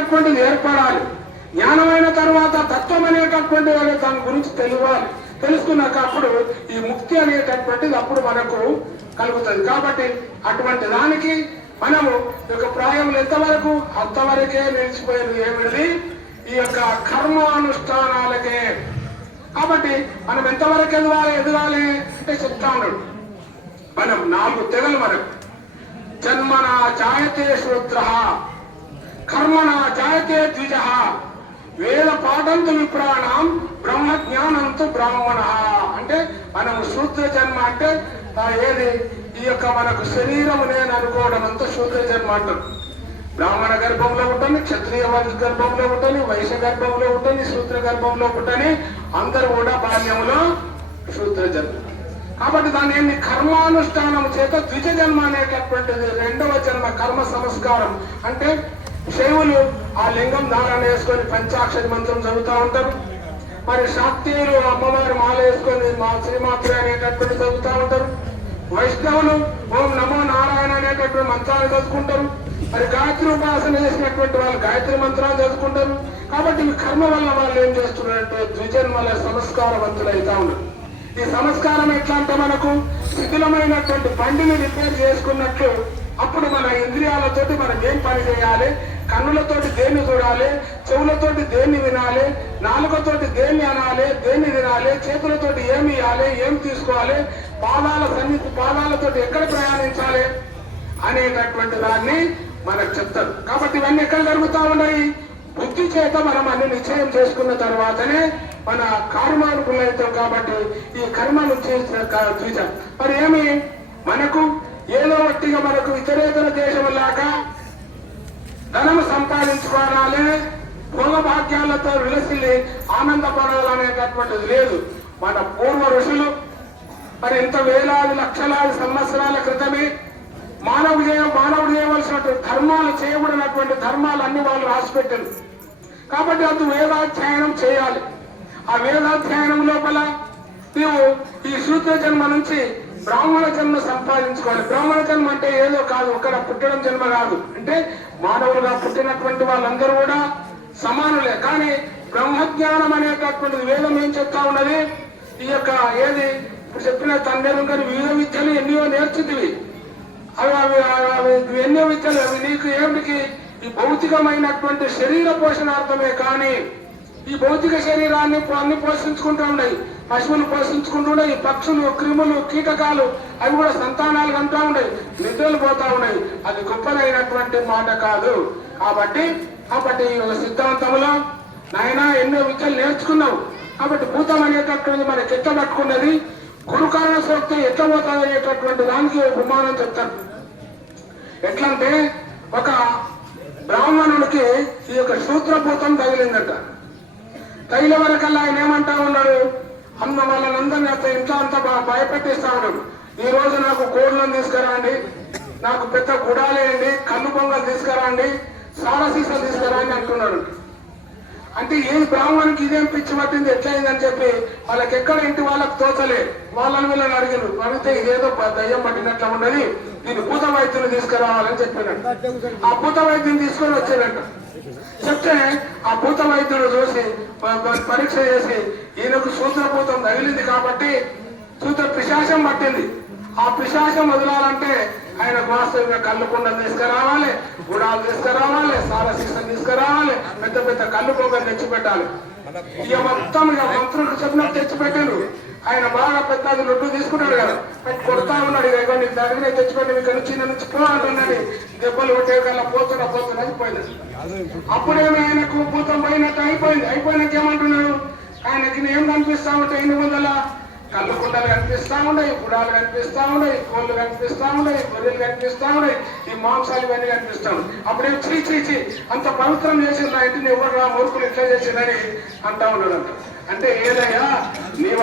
అనేటటువంటిది ఏర్పడాలి. జ్ఞానమైన తర్వాత తత్వం అనేటటువంటి దాని గురించి తెలియాలి. తెలుసుకున్నాక అప్పుడు ఈ ముక్తి అనేటటువంటిది అప్పుడు మనకు కలుగుతుంది. కాబట్టి అటువంటి దానికి మనము యొక్క ప్రాయములు ఎంతవరకు అంతవరకే నిలిచిపోయేది ఏమిటి ఈ యొక్క కర్మానుష్ఠానాలకే. కాబట్టి మనం ఎంతవరకు ఎదగాలి అంటే చెప్తా ఉన్నాడు. మనం 4 తెగలు మనకు జన్మన జాయతే శూద్ర, కర్మణ జాయతే ద్విజ, వేద పాఠంతు విప్రాణం, బ్రహ్మ జ్ఞానంతు బ్రాహ్మణ. అంటే మనం శూద్ర జన్మ అంటే ఏది ఈ యొక్క మనకు శరీరము నేను అనుకోవడం అంతా శూద్ర జన్మ అంటారు. బ్రాహ్మణ గర్భంలో ఉంటుంది, క్షత్రియ గర్భంలో ఉంటుంది, వైశ్య గర్భంలో ఉంటుంది, శూద్ర గర్భంలో ఉంటుంది. అందరూ కూడా బాల్యంలో శూద్ర జన్మ. కాబట్టి దాన్ని ఏంటి కర్మానుష్ఠానం చేత ద్విజ జన్మ అనేటటువంటిది 2వ జన్మ కర్మ సంస్కారం. అంటే శైవులు ఆ లింగం ధారణ వేసుకొని పంచాక్షరి మంత్రం చదువుతూ ఉంటారు. మరి శాక్తీయులు అమ్మవారి మాల వేసుకొని మా శ్రీమాత్రి అనేటటువంటి చదువుతూ ఉంటారు. వైష్ణవులు ఓం నమో నారాయణ అనేటటువంటి మంత్రాలు చదువుకుంటారు. మరి గాయత్రి ఉపాసన చేసినటువంటి వాళ్ళు గాయత్రి మంత్రాలు చదువుకుంటారు. కాబట్టి ఈ కర్మ వల్ల వాళ్ళు ఏం చేస్తున్నారంటే ద్విజన్మల సంస్కారవంతులు అవుతా ఉన్నారు. ఈ సంస్కారం ఎట్లా అంటే మనకు శిథిలమైనటువంటి బండిని రిపేర్ చేసుకున్నట్లు అప్పుడు మన ఇంద్రియాలతోటి మనం ఏం పని చేయాలి, కన్నులతోటి దేన్ని చూడాలి, చెవులతోటి దేన్ని వినాలి, నాలుకతోటి దేన్ని అనాలి, దేన్ని తినాలి, చేతులతోటి ఏమి ఇవ్వాలి, ఏం తీసుకోవాలి, పాదాలతోటి ఎక్కడ ప్రయాణించాలి అనేటటువంటి దాన్ని మనకు చెప్తారు. కాబట్టి ఇవన్నీ ఎక్కడ జరుగుతూ ఉన్నాయి? బుద్ధి చేత మనం అన్ని నిశ్చయం చేసుకున్న తర్వాతనే మన కర్మానుకులు అవుతాం. కాబట్టి ఈ కర్మను చూసాం. మరి ఏమి మనకు ఏదో ఒట్టిగా మనకు ఇతరేతర దేశంలాగా ధనము సంపాదించుకోవాలి, భోగభాగ్యాలతో విలసిల్లి ఆనందపడాలనేటటువంటిది లేదు. మన పూర్వ ఋషులు మరి ఇంత వేలాది లక్షలాది సంవత్సరాల క్రితమే మానవుడు చేయవలసినటువంటి ధర్మాలు చేయబడినటువంటి ధర్మాలన్నీ వాళ్ళు రాసిపెట్టారు. కాబట్టి అది వేదాధ్యయనం చేయాలి. ఆ వేదాధ్యయనం లోపల నీవు ఈ శూద్ర జన్మ నుంచి బ్రాహ్మణ జన్మ సంపాదించుకోవాలి. బ్రాహ్మణ జన్మ అంటే ఏదో కాదు, ఒక్కడ పుట్టడం జన్మ కాదు. అంటే మానవులుగా పుట్టినటువంటి వాళ్ళందరూ కూడా సమానులే. కానీ బ్రహ్మజ్ఞానం అనేటటువంటిది వేదం ఏం చెప్తా ఉన్నది? ఈ యొక్క ఏది ఇప్పుడు చెప్పిన తండ్రి వివిధ విద్యలు ఎన్నో నేర్చుతుంది. అవి ఎన్నో విద్యలు అవి నీకు ఏమిటికి ఈ భౌతికమైనటువంటి శరీర పోషణార్థమే. కానీ ఈ భౌతిక శరీరాన్ని అన్ని పోషించుకుంటూ ఉన్నాయి. పశువులు పోషించుకుంటూ ఉన్నాయి, పక్షులు, క్రిములు, కీటకాలు అవి కూడా సంతానాలు అంటూ ఉన్నాయి, నిద్రలు పోతా ఉన్నాయి. అది గొప్పదైనటువంటి మాట కాదు. కాబట్టి ఈ సిద్ధాంతంలో నాయన ఎన్నో విద్యలు నేర్చుకున్నావు. కాబట్టి భూతం అనేటటువంటిది మనకి ఎట్లా పట్టుకున్నది, గురుకారణ సూక్తి ఎట్లా పోతుంది అనేటటువంటి దానికి ఉపమానం చెప్తాను. ఎట్లంటే ఒక బ్రాహ్మణుడికి ఈ యొక్క శూద్రభూతం తగిలిందట. తగిలే వరకల్లా ఆయన ఏమంటా ఉన్నాడు, అమ్మ వాళ్ళందరినీ ఇంట్లో అంతా భయపెట్టిస్తా ఉన్నాడు. ఈ రోజు నాకు కోళ్ళను తీసుకురండి, నాకు పెద్ద గుడాలేయండి, కన్ను పొంగలు తీసుకురండి, సారసీసలు తీసుకురండి అంటున్నాడు. అంటే ఏ బ్రాహ్మణునికి ఇదేం పిచ్చి పట్టింది, ఎట్లయిందని చెప్పి వాళ్ళకి ఎక్కడ ఇంటి వాళ్ళకి తోచలే. వీళ్ళని అడిగితే ఇదేదో దయ్యం పట్టినట్లా ఉన్నది, దీన్ని భూత వైద్యులు తీసుకురావాలని చెప్పినట్టు. ఆ భూత వైద్యుని తీసుకొని వచ్చాడంట. చెప్తే ఆ భూత వైద్యుడు చూసి పరీక్ష చేసి ఈయనకు శూద్రభూతం తగిలింది కాబట్టి శూద్ర పిశాచం పట్టింది. ఆ పిశాచం వదలాలంటే ఆయనకు వాస్తవంగా కళ్ళు కుండలు తీసుకురావాలి, గుడాలు తీసుకురావాలి, సారసీసం తీసుకురావాలి, పెద్ద పెద్ద కళ్ళు పొగలు తెచ్చిపెట్టాలి. ఇక మొత్తం మంత్రులు చెప్పినట్టు తెచ్చిపెట్టారు. ఆయన బాగా పెద్ద లొడ్డు తీసుకున్నాడు కదా, పెట్టి కొడతా ఉన్నాడు. ఇక నీకు దగ్గర తెచ్చిపెట్టి ఇక్కడ నుంచి నుంచి పోతున్నాడు, దెబ్బలు కొట్టే కల్లా పోతున్నా అయిపోయింది. అప్పుడేమో ఆయనకు భూతం పోయినట్టు అయిపోయినాక ఏమంటున్నాడు, ఆయనకి ఏం కనిపిస్తా ఉంటాయి, ఇన్ని ముందల కళ్ళు కుండలు కనిపిస్తా ఉన్నాయి, గుడాలు కనిపిస్తా ఉన్నాయి, కోళ్ళు కనిపిస్తా ఉన్నాయి, గొర్రెలు కనిపిస్తా ఉన్నాయి, ఈ మాంసాలు ఇవన్నీ కనిపిస్తా ఉన్నాయి. అప్పుడేం చీ అంత పవిత్రం చేసింది నా ఇంటిని ఎవరు మూర్ఖులు ఇట్లా చేసిందని అంటా ఉన్నాడు. అంటే ఏదయ్యా నీవు